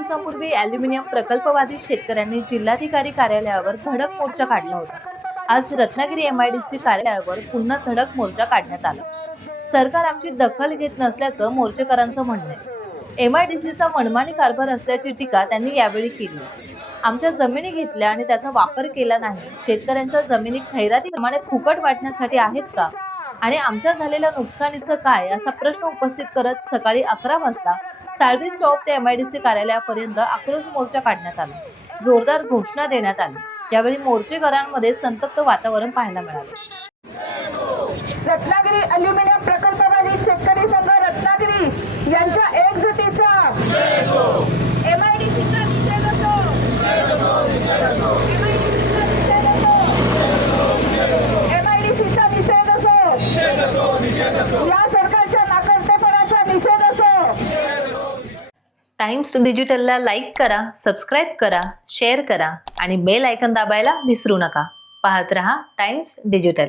दिवसांपूर्वी अॅल्युमिनियम प्रकल्पवादी शेतकऱ्यांनी जिल्हाधिकारी कार्यालयावर धडक मोर्चा काढला होता। आज रत्नागिरी एमआयडीसी कार्यालयावर पुन्हा धडक मोर्चा काढण्यात आला। सरकार आमची दखल घेत नसल्याचं मोर्चेकरांचं म्हणणं आहे। एमआयडीसीचा मनमानी कारभार असल्याची टीका त्यांनी यावेळी केली। आमच्या जमिनी घेतल्या आणि त्याचा वापर केला नाही। शेतकऱ्यांच्या जमिनी खैरातीप्रमाणे फुकट वाटण्यासाठी आहेत का आणि आमच्या झालेल्या नुकसानीचं काय असा प्रश्न उपस्थित करत सकाळी 11 वाजता साळवी स्टॉप ते एमआयडीसी कार्यालयापर्यंत आक्रोश मोर्चा काढण्यात आला। जोरदार घोषणा देण्यात आली। यावेळी मोर्चेकरांमध्ये संतप्त वातावरण पाहायला मिळाले। रत्नागिरी अॅल्युमिनियम प्रकल्पवादी शेतकरी संघ रत्नागिरी यांच्या एकजुटीचा एमआयडीसीचा निषेध असो, एमआयडीसीचा निषेध असो, या सरकारच्या नाकर्तेपणाचा निषेध असो। टाइम्स डिजिटलला लाईक करा, सबस्क्राईब करा, शेअर करा आणि बेल आयकॉन दाबायला विसरू नका। पाहत रहा टाइम्स डिजिटल।